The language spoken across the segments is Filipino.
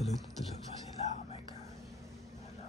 Tulog pa sila. Oh my God. Hello.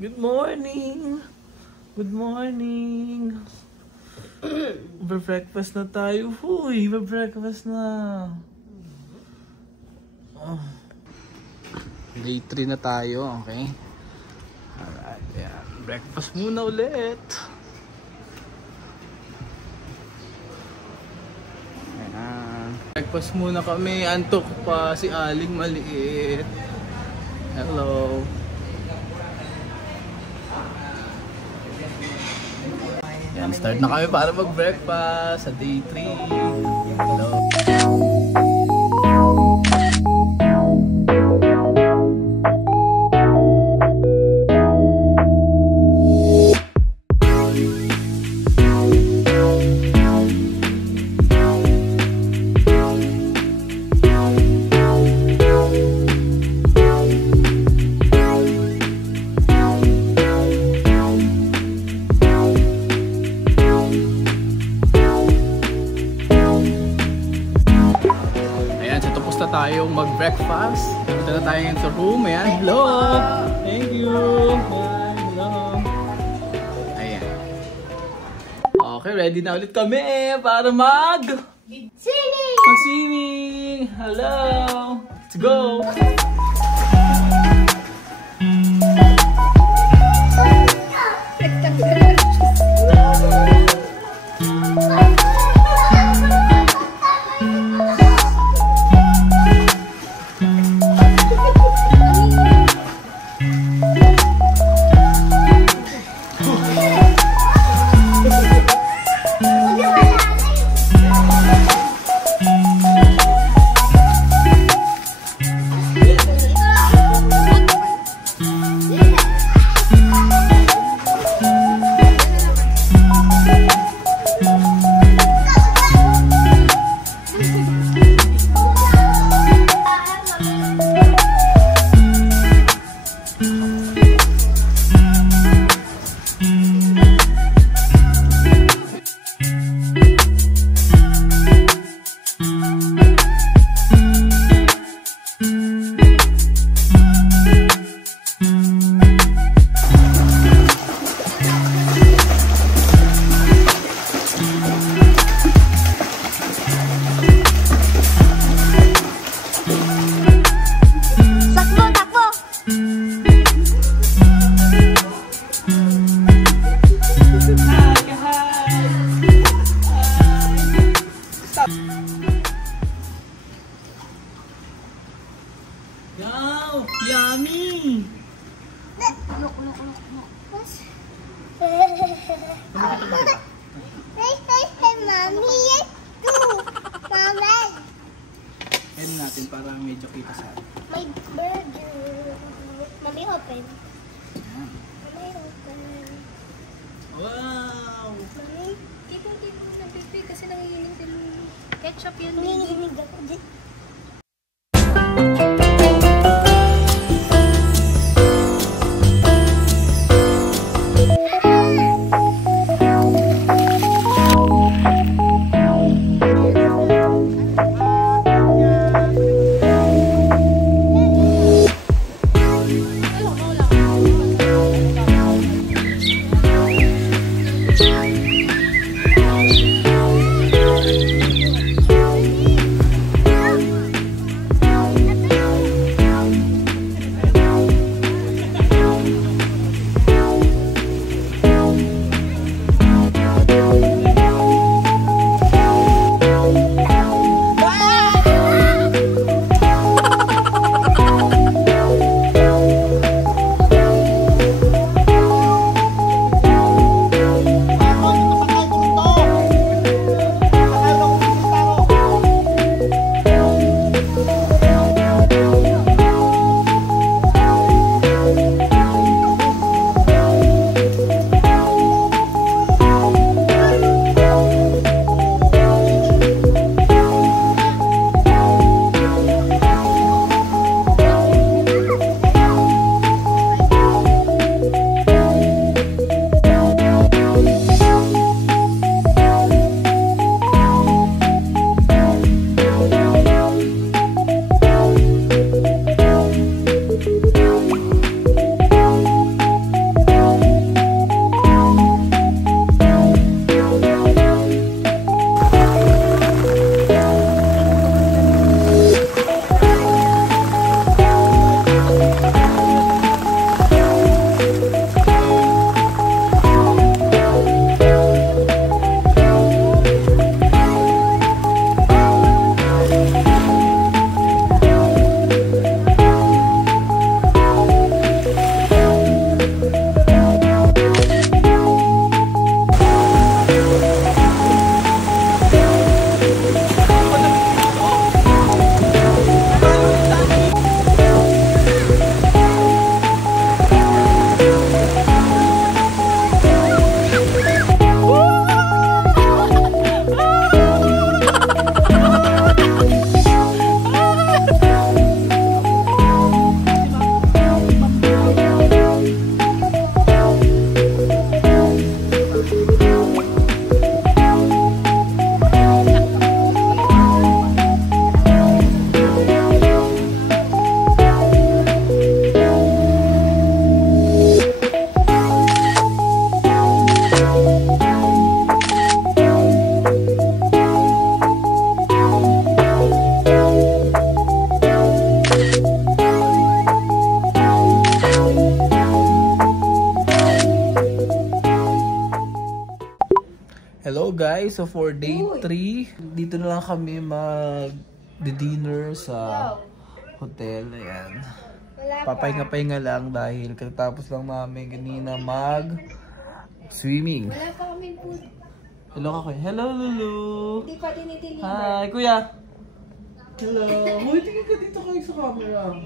Good morning. Good morning. Breakfast na tayo. Huy, breakfast na. Day 3 na tayo, okay? Alright, yeah. Breakfast muna ulit. Ayan. Breakfast muna kami. Antok pa si Aling maliit. Hello. Yan, start na kami para mag-breakfast sa day 3. Hello. Tayong mag-breakfast. Dito na tayo sa room. Ayan. Hello! Thank you! Bye! Hello! Ayan. Okay, ready na ulit kami para mag-swimming! Hello! Let's go! Wow! Yummy! Mommy, yes, too. Mama. End natin para medyo kita sa atin. My burger. Mommy, open. Ayan. Mommy, open. Wow! Mommy, Tipo na baby kasi nanginginig din. Ketchup yan. nanginginig ako din. guys, so for day 3, dito na lang kami mag-dinner sa hotel. Ayan. Papahinga-pahinga lang dahil katapos lang namin kanina mag-swimming. Wala pa kami food. Hello ka kuya. Hello Lulu. Hindi pa dinideliver. Hi kuya. Hello. Uy, tingin ka dito kayo sa camera.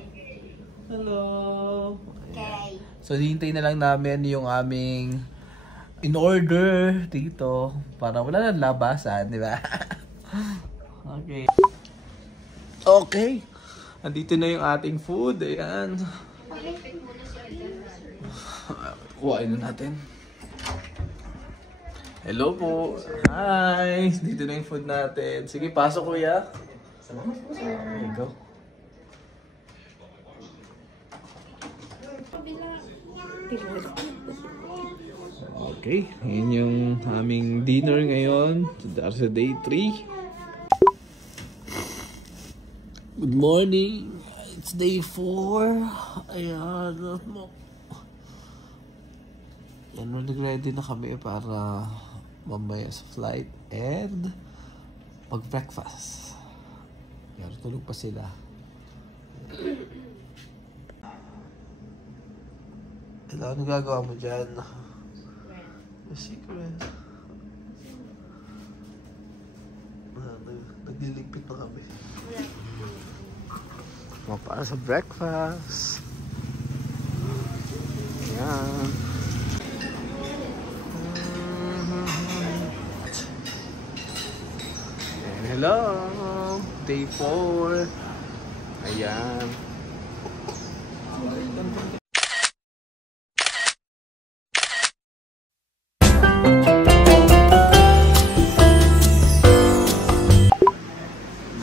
Hello. Okay. So, hihintay na lang namin yung aming in-order dito para wala nang labasan, di ba? Okay. Okay. Andito na yung ating food. Ayan. Kuhain na natin. Hello po. Hi. Dito na yung food natin. Sige, pasok kuya. There you go. Okay, yun yung aming dinner ngayon. Sa day 3. Good morning. It's day 4. Ayan. Yan, nag-ready na kami para mamaya sa flight and mag-breakfast. Pero tulog pa sila. Hello, ano gagawa mo dyan? The secret. Nagliligpit na kami. Para sa breakfast. Ayan. Hello! Day 4. Ayan.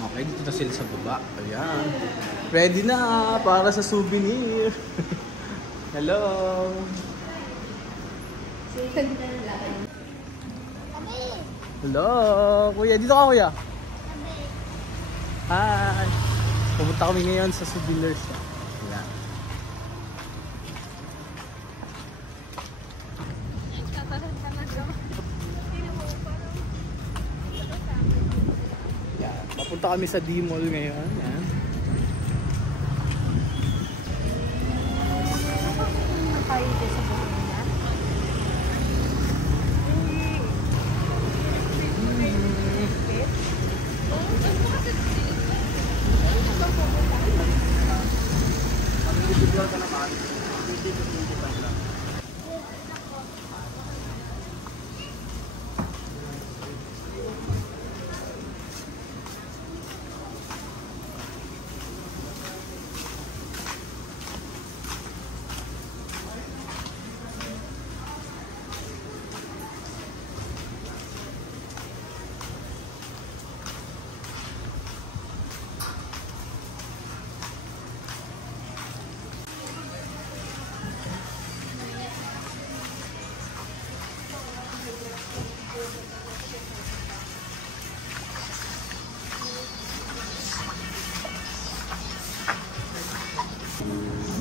Okay, dito na sila sa baba. Ayan. Ready na para sa souvenir. Hello! Hello! Kuya, dito ka kuya. Hi! Pupunta kami ngayon sa souvenir shop. Ayan. Ayan. Papunta kami sa D-Mall ngayon. Ayan.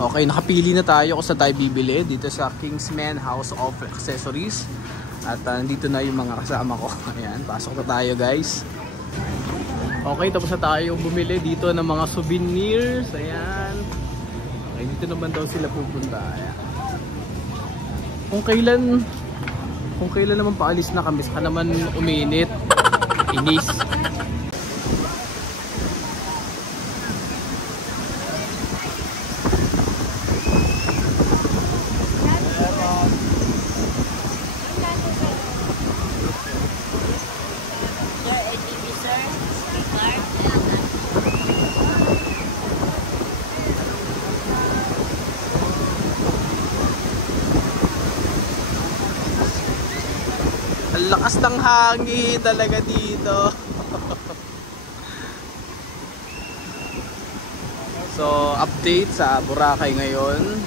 Okay, nakapili na tayo kung saan tayo bibili dito sa Kingsman House of Accessories. At nandito na yung mga kasama ko. Ayan, pasok na tayo guys. Okay, tapos na tayo bumili dito ng mga souvenirs. Ayan. Okay, dito naman daw sila pupunta. Ayan. Kung kailan naman paalis na kami, saka naman uminit. Inis. Ang lakas ng hangin talaga dito. So, update sa Boracay ngayon.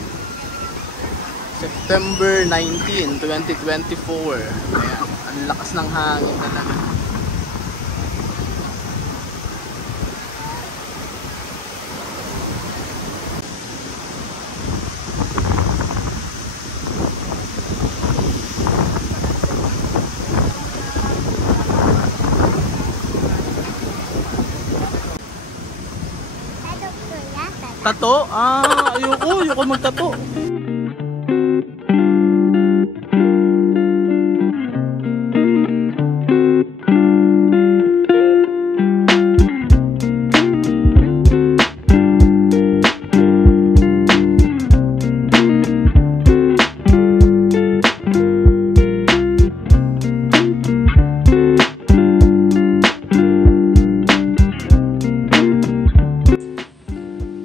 September 19, 2024. Ayan, ang lakas ng hangin talaga. Tato? Ayoko magtato.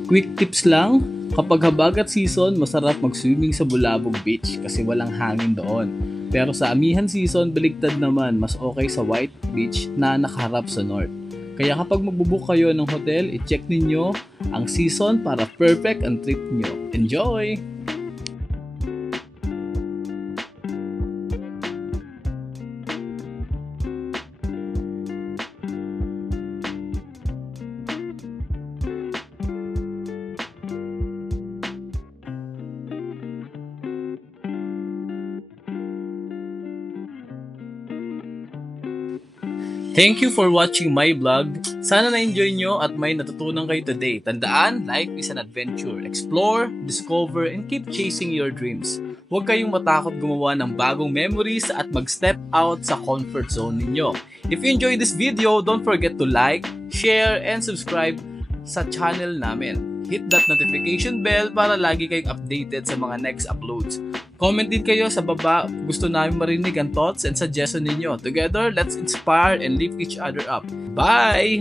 Quick tips lang, kapag habagat season, masarap mag-swimming sa Bulabog Beach kasi walang hangin doon. Pero sa amihan season, baligtad naman, mas okay sa White Beach na nakaharap sa north. Kaya kapag magbubook kayo ng hotel, i-check ninyo ang season para perfect ang trip nyo. Enjoy! Thank you for watching my vlog. Sana na-enjoy nyo at may natutunan kayo today. Tandaan, life is an adventure. Explore, discover, and keep chasing your dreams. Huwag kayong matakot gumawa ng bagong memories at mag-step out sa comfort zone ninyo. If you enjoyed this video, don't forget to like, share, and subscribe sa channel namin. Hit that notification bell para lagi kayong updated sa mga next uploads. Comment din kayo sa baba, gusto namin marinig ang thoughts and suggestion ninyo. Together, let's inspire and lift each other up. Bye!